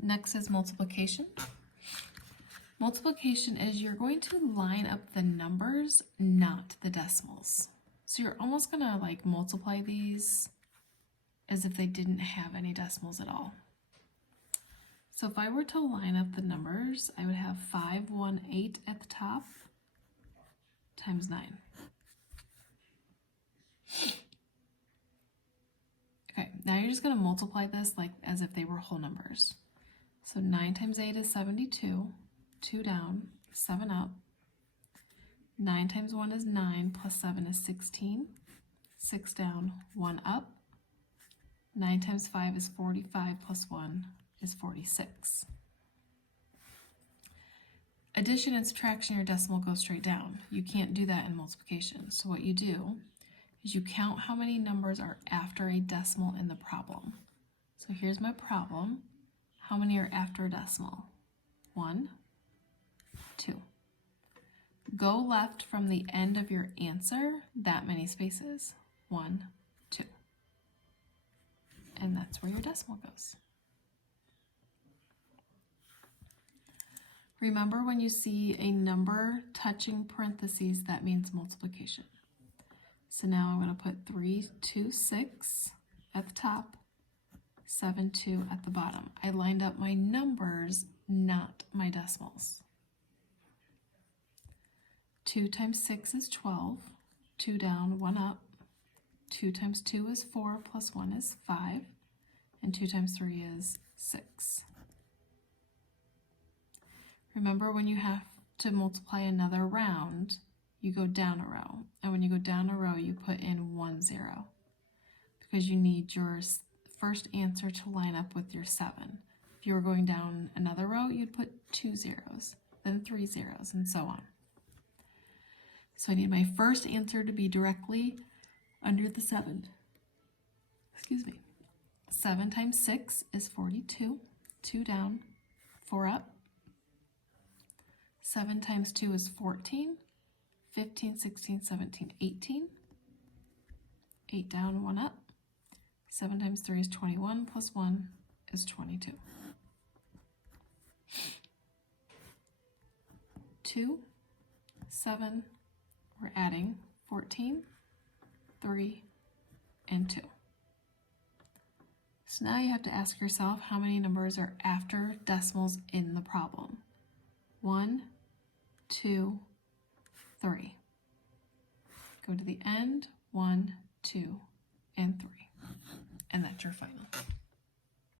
Next is multiplication. Multiplication is you're going to line up the numbers, not the decimals. So you're almost gonna like multiply these as if they didn't have any decimals at all. So if I were to line up the numbers, I would have 518 at the top times 9. Okay, now you're just gonna multiply this like as if they were whole numbers. So 9 times 8 is 72, 2 down, 7 up. 9 times 1 is 9, plus 7 is 16, 6 down, 1 up. 9 times 5 is 45, plus 1 is 46. Addition and subtraction, your decimal goes straight down. You can't do that in multiplication. So what you do is you count how many numbers are after a decimal in the problem. So here's my problem. How many are after a decimal? 1, 2. Go left from the end of your answer that many spaces. 1, 2. And that's where your decimal goes. Remember, when you see a number touching parentheses, that means multiplication. So now I'm going to put 3, 2, 6 at the top, 7, 2 at the bottom. I lined up my numbers, not my decimals. 2 times 6 is 12, 2 down, 1 up. 2 times 2 is 4, plus 1 is 5, and 2 times 3 is 6. Remember, when you have to multiply another round, you go down a row. And when you go down a row, you put in 1 0, because you need your first answer to line up with your 7. If you were going down another row, you'd put 2 zeros, then 3 zeros, and so on. So I need my first answer to be directly under the 7. Excuse me. 7 times 6 is 42. 2 down, 4 up. 7 times 2 is 14. 15, 16, 17, 18. 8 down, 1 up. 7 times 3 is 21, plus 1 is 22. 2, 7, we're adding 14, 3, and 2. So now you have to ask yourself how many numbers are after decimals in the problem. 1, 2, 3. Go to the end, 1, 2, and 3. And that's your final.